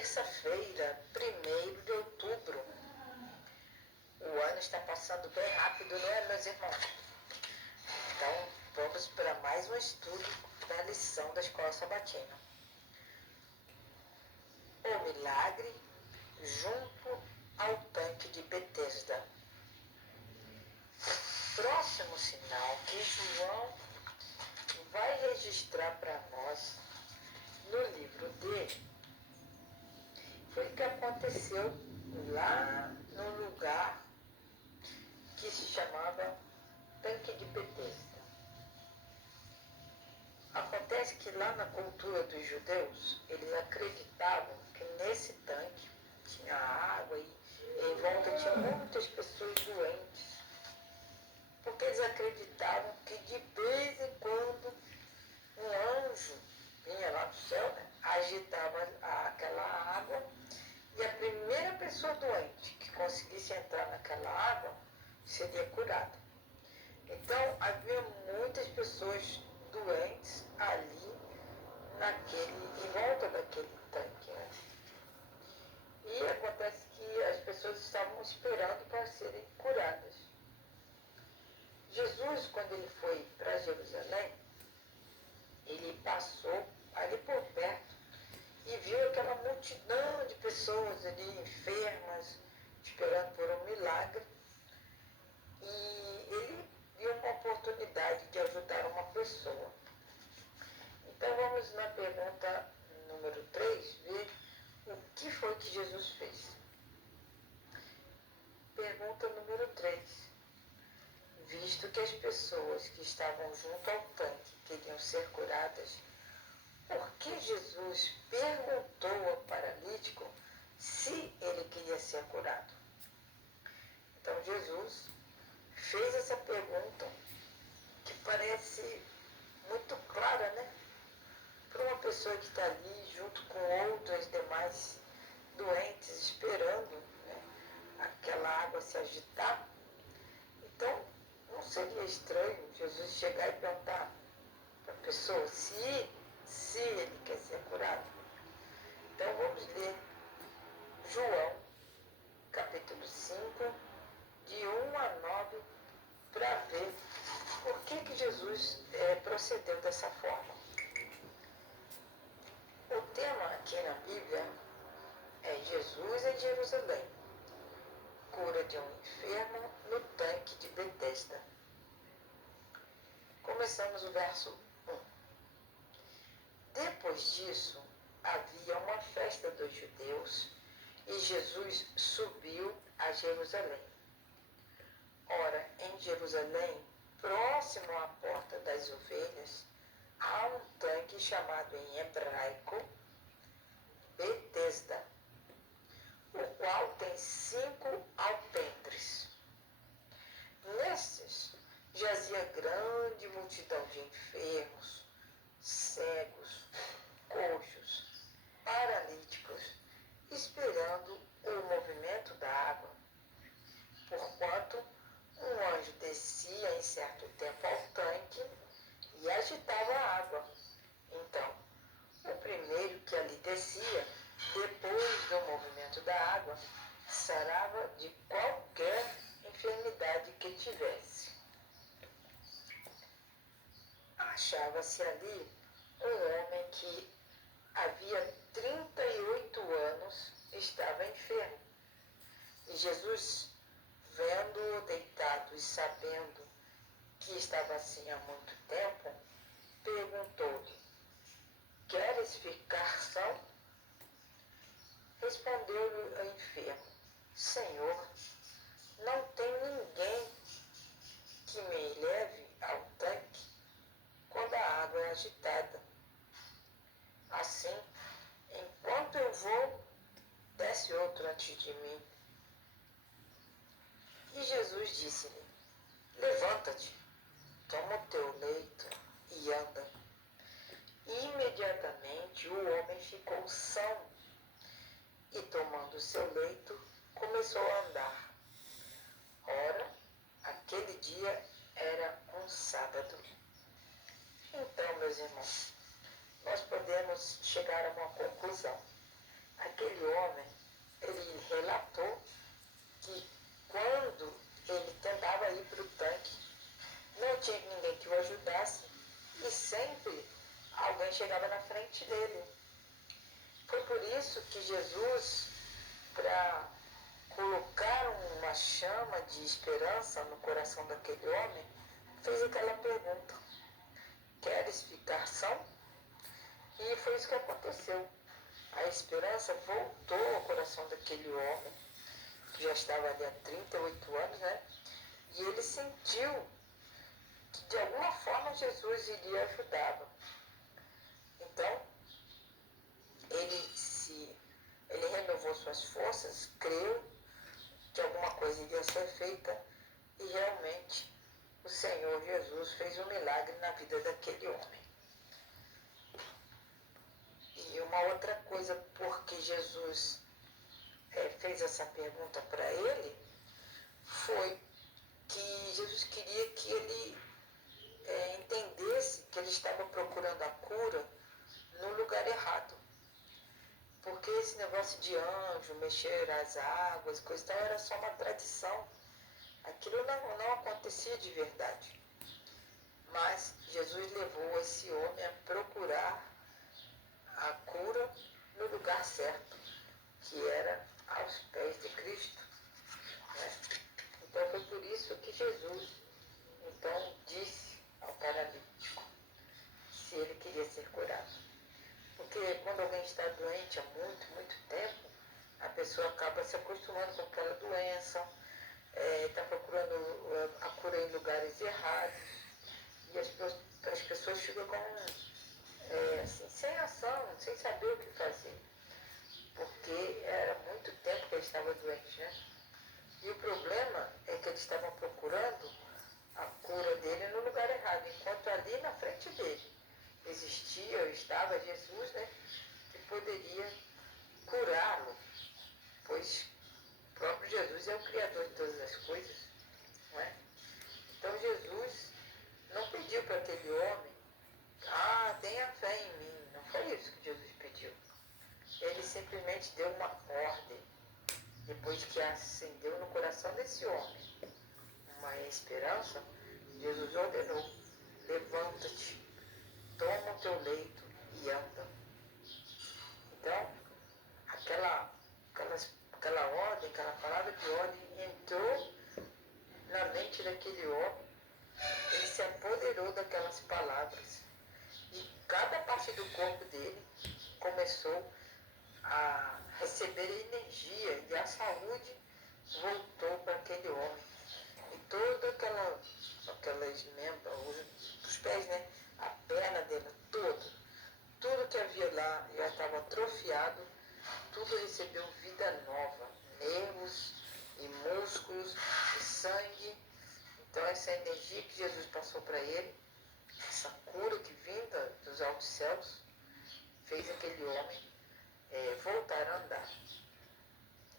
terça-feira, 1º de outubro. O ano está passando bem rápido, né, meus irmãos? Então, vamos para mais um estudo da lição da Escola Sabatina. O milagre junto ao tanque de Betesda. Próximo sinal que João vai registrar para nós no livro dele foi o que aconteceu lá no lugar que se chamava Tanque de Betesda. Acontece que lá na cultura dos judeus, eles acreditavam que nesse tanque tinha água e em volta tinha muitas pessoas doentes. Porque eles acreditavam que de vez em quando um anjo vinha lá do céu, né, agitava aquela água e a primeira pessoa doente que conseguisse entrar naquela água seria curada. Então havia muitas pessoas doentes ali em volta daquele tanque, né? E acontece que as pessoas estavam esperando para serem curadas. Jesus, quando ele foi para Jerusalém, ele passou ali por perto e viu aquela multidão de pessoas ali enfermas, esperando por um milagre. E ele viu uma oportunidade de ajudar uma pessoa. Então vamos na pergunta número 3, ver o que foi que Jesus fez. Pergunta número 3. Visto que as pessoas que estavam junto ao tanque queriam ser curadas, por que Jesus perguntou ao paralítico se ele queria ser curado? Então Jesus fez essa pergunta que parece muito clara, né? Para uma pessoa que está ali junto com outras demais doentes, esperando, né, aquela água se agitar. Então, não seria estranho Jesus chegar e perguntar para a pessoa se ele quer ser curado? Então, vamos ler João, capítulo 5, de 1 a 9, para ver por que Jesus procedeu dessa forma. O tema aqui na Bíblia é Jesus em Jerusalém, cura de um enfermo no tanque de Betesda. Começamos o verso 1. Depois disso, havia uma festa dos judeus e Jesus subiu a Jerusalém. Ora, em Jerusalém, próximo à porta das ovelhas, há um tanque chamado em hebraico Betesda, o qual tem 5 alpendres. Nestes jazia grande multidão de enfermos, cegos, coxos, paralíticos, esperando o movimento da água. Porquanto um anjo descia em certo tempo ao tanque e agitava a água. Então, o primeiro que ali descia, depois do movimento da água, sarava de qualquer enfermidade que tivesse. Achava-se ali um homem que havia 38 anos estava enfermo. E Jesus, vendo-o deitado e sabendo que estava assim há muito tempo, perguntou-lhe: queres ficar são? Respondeu-lhe o enfermo: Senhor, não tenho ninguém que me leve ao tanque quando a água é agitada. Assim, enquanto eu vou, desce outro antes de mim. E Jesus disse-lhe: levanta-te, toma o teu leito e anda. E imediatamente o homem ficou são e, tomando o seu leito, começou a andar. Ora, aquele dia era um sábado. Então, meus irmãos, nós podemos chegar a uma conclusão. aquele homem, ele relatou que quando ele tentava ir para o tanque, não tinha ninguém que o ajudasse e sempre alguém chegava na frente dele. Foi por isso que Jesus, para colocar uma chama de esperança no coração daquele homem, fez aquela pergunta: queres ficar são? E foi isso que aconteceu. A esperança voltou ao coração daquele homem, que já estava ali há 38 anos, né? E ele sentiu que de alguma forma Jesus iria ajudá-lo. Então, ele renovou suas forças, creu que alguma coisa iria ser feita e realmente o Senhor Jesus fez um milagre na vida daquele homem. E uma outra coisa, porque Jesus fez essa pergunta para ele, foi que Jesus queria que ele entendesse que ele estava procurando a cura no lugar errado. Porque esse negócio de anjo, mexer as águas, coisa e tal, era só uma tradição. Aquilo não acontecia de verdade. Mas Jesus levou esse homem a procurar a cura no lugar certo, que era aos pés de Cristo. Né? Então foi por isso que Jesus então disse ao paralítico se ele queria ser curado. Porque quando alguém está doente há muito tempo, a pessoa acaba se acostumando com aquela doença, está procurando a cura em lugares errados, e as pessoas ficam assim, sem ação, sem saber o que fazer, porque era muito tempo que ele estava doente, né? E o problema é que eles estavam procurando a cura dele no lugar errado, enquanto ali na frente dele estava Jesus, né, que poderia curá-lo, pois o próprio Jesus é o Criador de todas as coisas, não é? Então Jesus não pediu para aquele homem, tenha fé em mim, não foi isso que Jesus pediu. Ele simplesmente deu uma ordem, depois que acendeu no coração desse homem uma esperança, Jesus ordenou: levanta-te, toma o teu leito e anda. Então, aquela ordem, aquela palavra de ordem entrou na mente daquele homem, ele se apoderou daquelas palavras e cada parte do corpo dele começou a receber energia e a saúde voltou para aquele homem. E todas aquelas membros, os pés, né? A perna dele, tudo que havia lá já estava atrofiado, tudo recebeu vida nova, nervos e músculos e sangue. Então essa energia que Jesus passou para ele, essa cura que vinda dos altos céus, fez aquele homem voltar a andar.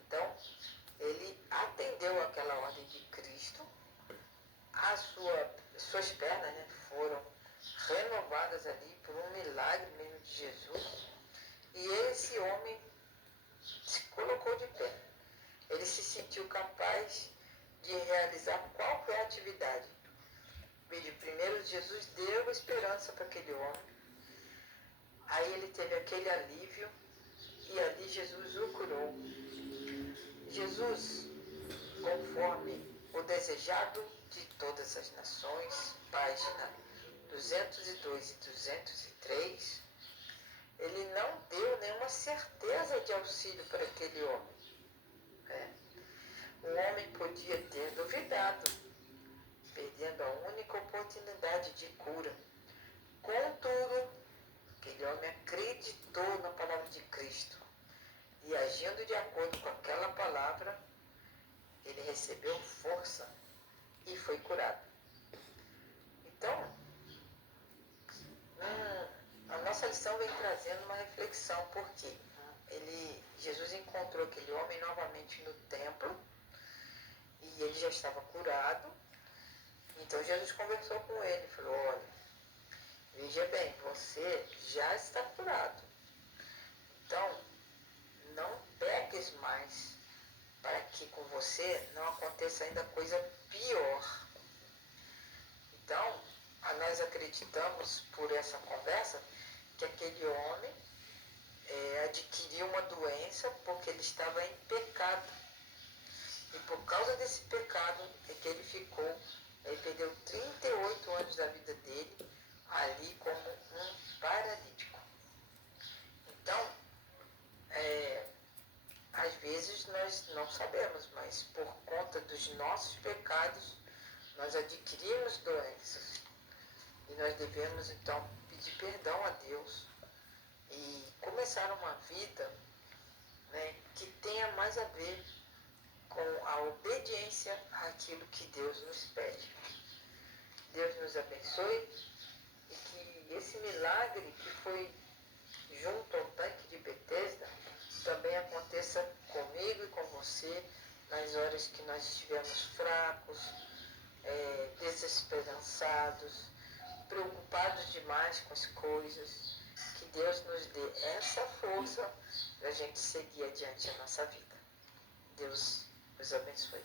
Então, ele atendeu aquela ordem de Cristo, suas pernas, né, foram renovadas ali por um milagre mesmo de Jesus, e esse homem se colocou de pé. Ele se sentiu capaz de realizar qualquer atividade. Primeiro Jesus deu esperança para aquele homem, aí ele teve aquele alívio e ali Jesus o curou. Jesus, conforme o desejado de todas as nações, página 202 e 203, ele não deu nenhuma certeza de auxílio para aquele homem. O homem podia ter duvidado, perdendo a única oportunidade de cura. Contudo, aquele homem acreditou na palavra de Cristo e, agindo de acordo com aquela palavra, ele recebeu força e foi curado. Então, a nossa lição vem trazendo uma reflexão, porque Jesus encontrou aquele homem novamente no templo e ele já estava curado. Então Jesus conversou com ele e falou: olha, veja bem, você já está curado. Então, você não aconteça ainda coisa pior. Então, nós acreditamos, por essa conversa, que aquele homem adquiriu uma doença porque ele estava em pecado. E por causa desse pecado é que ele perdeu 38 anos da vida dele ali como um paralítico. Então, às vezes nós não sabemos, mas por conta dos nossos pecados, nós adquirimos doenças. E nós devemos então pedir perdão a Deus e começar uma vida, né, que tenha mais a ver com a obediência àquilo que Deus nos pede. Deus nos abençoe e que esse milagre que foi junto ao tanque de Betesda também aconteça comigo e com você nas horas que nós estivermos fracos, desesperançados, preocupados demais com as coisas. Que Deus nos dê essa força para a gente seguir adiante a nossa vida. Deus nos abençoe.